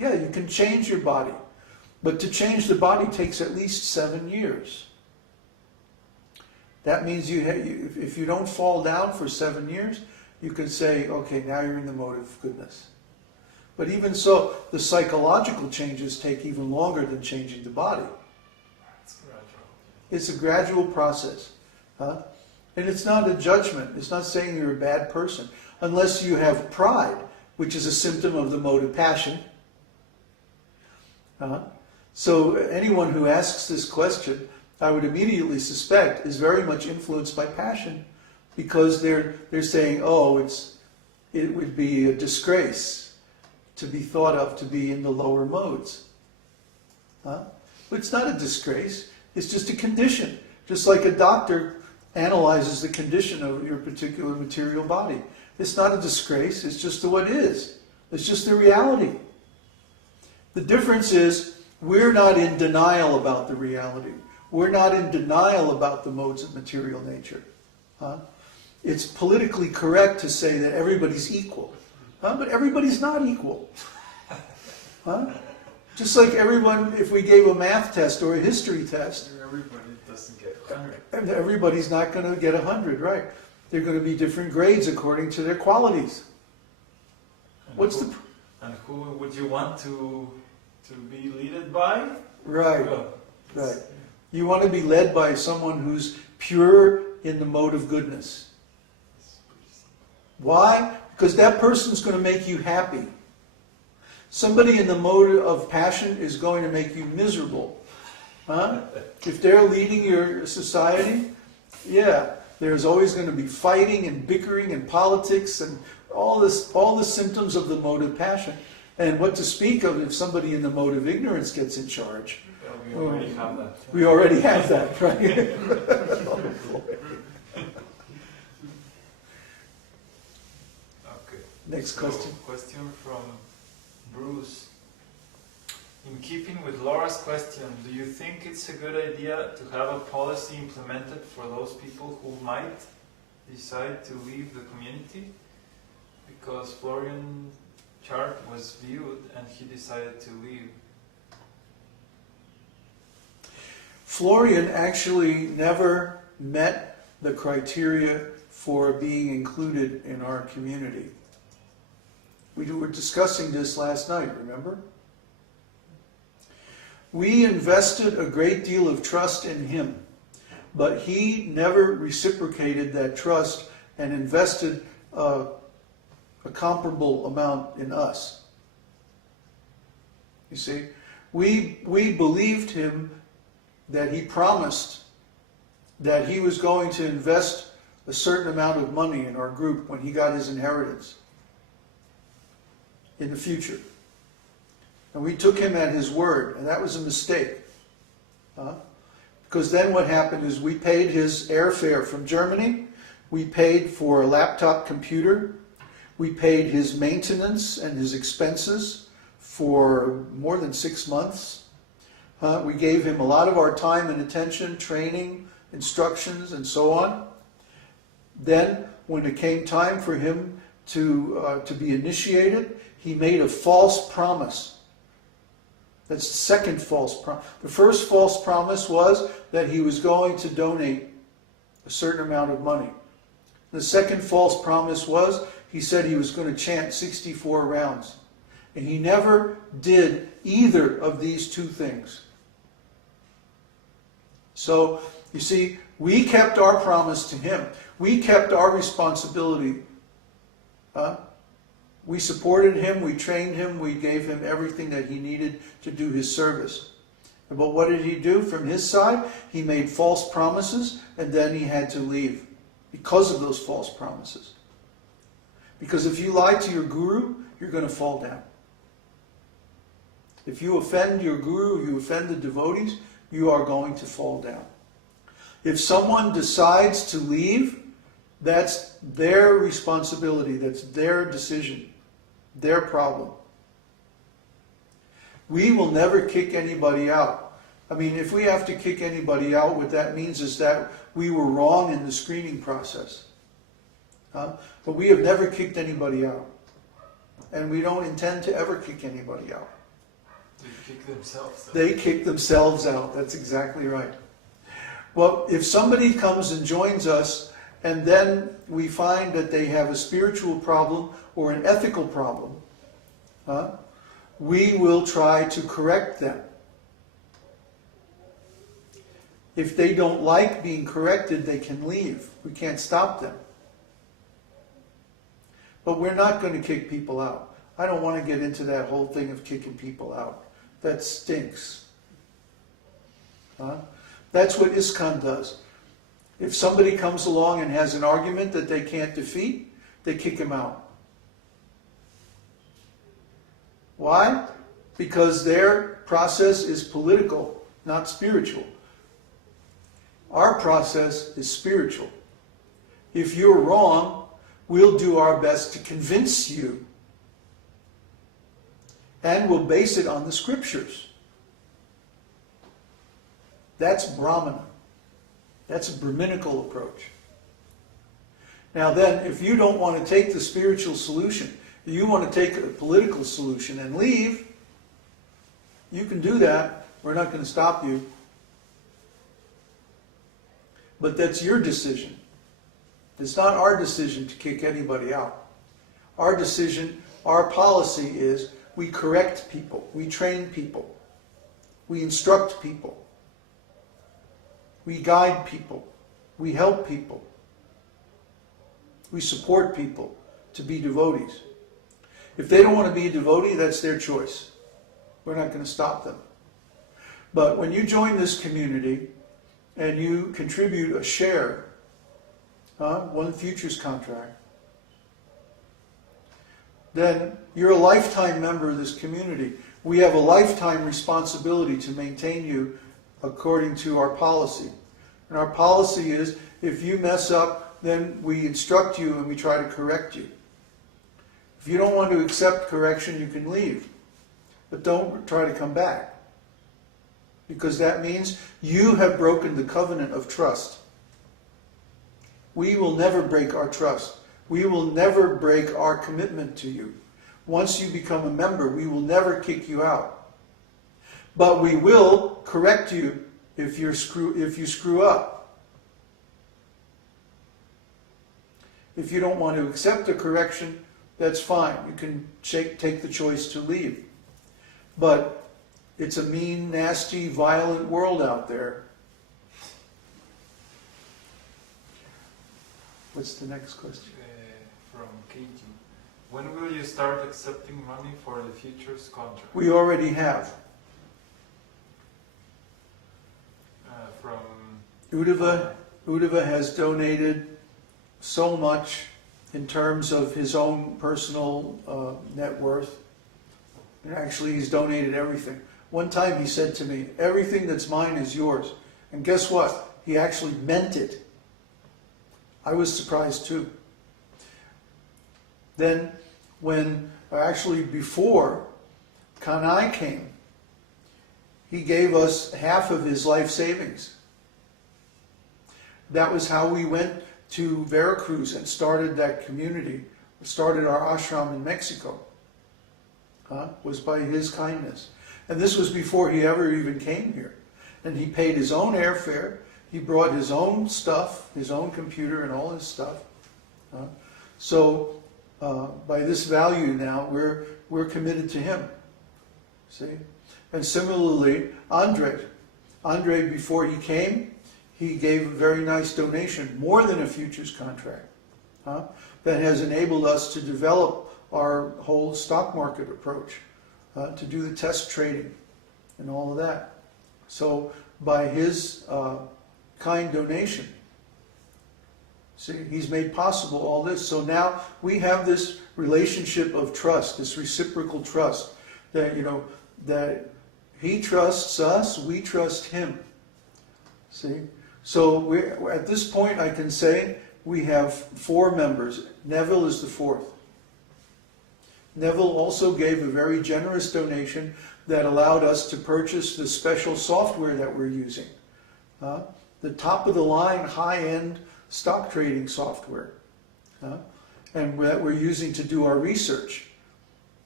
Yeah, you can change your body. But to change the body takes at least 7 years. That means if you don't fall down for 7 years, you can say, okay, now you're in the mode of goodness. But even so, the psychological changes take even longer than changing the body. It's gradual. It's a gradual process. Huh? And it's not a judgment. It's not saying you're a bad person. Unless you have pride, which is a symptom of the mode of passion. So anyone who asks this question, I would immediately suspect, is very much influenced by passion. Because they're saying, oh, it would be a disgrace to be thought of to be in the lower modes. But it's not a disgrace. It's just a condition. Just like a doctor analyzes the condition of your particular material body. It's not a disgrace. It's just what it is. It's just the reality. The difference is we're not in denial about the reality. We're not in denial about the modes of material nature. It's politically correct to say that everybody's equal. But everybody's not equal. Just like everyone, if we gave a math test or a history test, Everybody doesn't get 100. everybody's not going to get 100, right? They're going to be different grades according to their qualities. And who would you want to be led by? Right, Well, right. You want to be led by someone who's pure in the mode of goodness. Why? Because that person's going to make you happy. Somebody in the mode of passion is going to make you miserable. If they're leading your society, yeah, there's always going to be fighting and bickering and politics and all the symptoms of the mode of passion. And what to speak of if somebody in the mode of ignorance gets in charge. we already have that. We already have that, right? Okay. Next So, question. Question from Bruce. In keeping with Laura's question, do you think it's a good idea to have a policy implemented for those people who might decide to leave the community? Because Florian's chart was viewed and he decided to leave. Florian actually never met the criteria for being included in our community. We were discussing this last night, remember? We invested a great deal of trust in him, but he never reciprocated that trust and invested a comparable amount in us. You see, we believed him that he promised that he was going to invest a certain amount of money in our group when he got his inheritance in the future. And we took him at his word, and that was a mistake. Because then what happened is we paid his airfare from Germany, we paid for a laptop computer, we paid his maintenance and his expenses for more than 6 months. We gave him a lot of our time and attention, training, instructions, and so on. Then, when it came time for him to be initiated, he made a false promise. That's the second false promise. The first false promise was that he was going to donate a certain amount of money. The second false promise was he said he was going to chant 64 rounds. And he never did either of these two things. So, you see, we kept our promise to him. We kept our responsibility. We supported him, we trained him, we gave him everything that he needed to do his service. But what did he do from his side? He made false promises, and then he had to leave because of those false promises. Because if you lie to your guru, you're going to fall down. If you offend your guru, you offend the devotees, you are going to fall down. If someone decides to leave, that's their responsibility, that's their decision, their problem. We will never kick anybody out. I mean, if we have to kick anybody out, what that means is that we were wrong in the screening process. But we have never kicked anybody out. And we don't intend to ever kick anybody out. They kick themselves out. They kick themselves out. That's exactly right. Well, if somebody comes and joins us, and then we find that they have a spiritual problem or an ethical problem, we will try to correct them. If they don't like being corrected, they can leave. We can't stop them. But we're not going to kick people out. I don't want to get into that whole thing of kicking people out. That stinks. That's what ISKCON does. If somebody comes along and has an argument that they can't defeat, they kick him out. Why? Because their process is political, not spiritual. Our process is spiritual. If you're wrong, we'll do our best to convince you. And we'll base it on the scriptures. That's Brahmana. That's a Brahminical approach. Now then, if you don't want to take the spiritual solution, you want to take a political solution and leave, you can do that. We're not going to stop you. But that's your decision. It's not our decision to kick anybody out. Our decision, our policy is we correct people, we train people, we instruct people, we guide people, we help people, we support people to be devotees. If they don't want to be a devotee, that's their choice. We're not going to stop them. But when you join this community and you contribute a share, one futures contract, then you're a lifetime member of this community. We have a lifetime responsibility to maintain you according to our policy. And our policy is, if you mess up, then we instruct you and we try to correct you. If you don't want to accept correction, you can leave. But don't try to come back. Because that means you have broken the covenant of trust. We will never break our trust. We will never break our commitment to you. Once you become a member, we will never kick you out. But we will correct you if you screw up. If you don't want to accept the correction, that's fine. You can take the choice to leave. But it's a mean, nasty, violent world out there. What's the next question? From Katie. When will you start accepting money for the futures contract? We already have. From Uddhava has donated so much in terms of his own personal net worth. And actually, he's donated everything. One time he said to me, everything that's mine is yours. And guess what? He actually meant it. I was surprised too. Then before Kanai came, he gave us half of his life savings. That was how we went to Veracruz and started that community, started our ashram in Mexico. Was by his kindness. And this was before he ever even came here. And he paid his own airfare. He brought his own stuff, his own computer and all his stuff. So by this value now, we're committed to him. See? And similarly, Andre, before he came, he gave a very nice donation, more than a futures contract, that has enabled us to develop our whole stock market approach, to do the test trading and all of that. So by his kind donation, see, he's made possible all this. So now we have this relationship of trust, this reciprocal trust, that, that he trusts us, we trust him. See? So at this point I can say we have 4 members. Neville is the 4th. Neville also gave a very generous donation that allowed us to purchase the special software that we're using. The top-of-the-line, high-end stock trading software. And that we're using to do our research.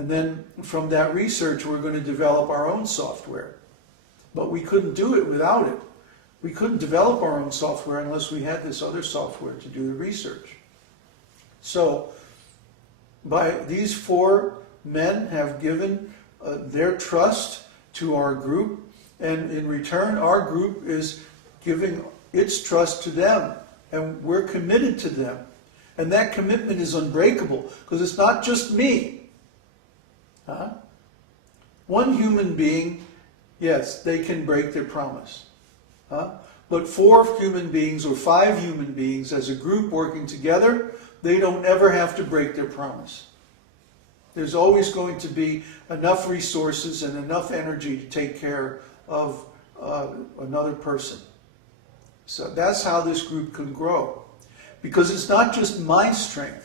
And then from that research, we're going to develop our own software. But we couldn't do it without it. We couldn't develop our own software unless we had this other software to do the research. So, these 4 men have given their trust to our group, and in return, our group is giving its trust to them, and we're committed to them. And that commitment is unbreakable, because it's not just me. Huh? One human being, yes, they can break their promise. Huh? But 4 human beings or 5 human beings as a group working together, they don't ever have to break their promise. There's always going to be enough resources and enough energy to take care of another person. So that's how this group can grow. Because it's not just my strength.